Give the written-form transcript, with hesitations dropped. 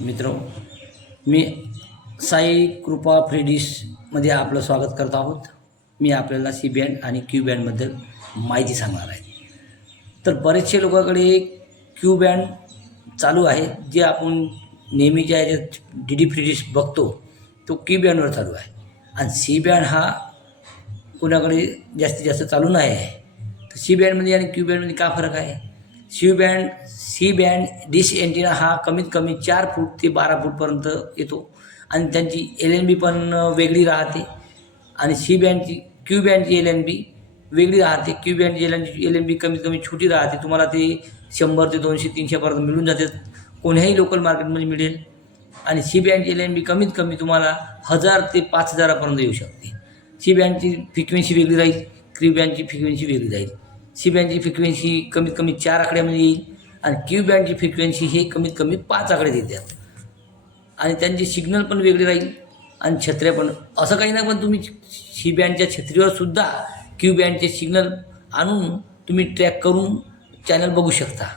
मित्रो, मी साई कृपा फ्रीडिशमध्ये आपलं स्वागत करत आहोत। मी आपल्याला सी बँड आणि क्यू बँडबद्दल माहिती सांगणार आहे। तर बरेचसे लोकांकडे क्यू बँड चालू आहे, जे आपण नेहमीच्या ह्याच्यात डी डी फ्रीडिश बघतो तो क्यू बँडवर चालू आहे, आणि सी बँड हा कोणाकडे जास्तीत जास्त चालू नाही आहे। तर सी बँडमध्ये आणि क्यू बँडमध्ये का फरक आहे? सी बँड डिश एंटिना हा कमीत कमी 4 फूट ते 12 फूटपर्यंत येतो, आणि त्यांची LNB पण वेगळी राहते, आणि क्यू बँडची LNB वेगळी राहते। क्यू बँडची LNB कमीत कमी छोटी राहते, तुम्हाला ते 100 ते 200 300पर्यंत मिळून जाते, कोणत्याही लोकल मार्केटमध्ये मिळेल। आणि सी बँडची LNB कमीत कमी तुम्हाला 1000 ते 5000पर्यंत येऊ शकते। सी बँडची फ्रिक्वेन्सी वेगळी राहील, क्यू बँडची फ्रिक्वेन्सी वेगळी राहील। सी बँडची फ्रिक्वेन्सी कमीत कमी 4 आकड्यामध्ये येईल, आणि क्यू बँडची फ्रिक्वेन्सी हे कमीत कमी 5 आकडे देतात, आणि त्यांची सिग्नल पण वेगळी राहील, आणि छत्र्या पण असं काही नाही, पण तुम्ही सी बँडच्या छत्रीवर सुद्धा क्यू बँडचे सिग्नल आणून तुम्ही ट्रॅक करून चॅनल बघू शकता।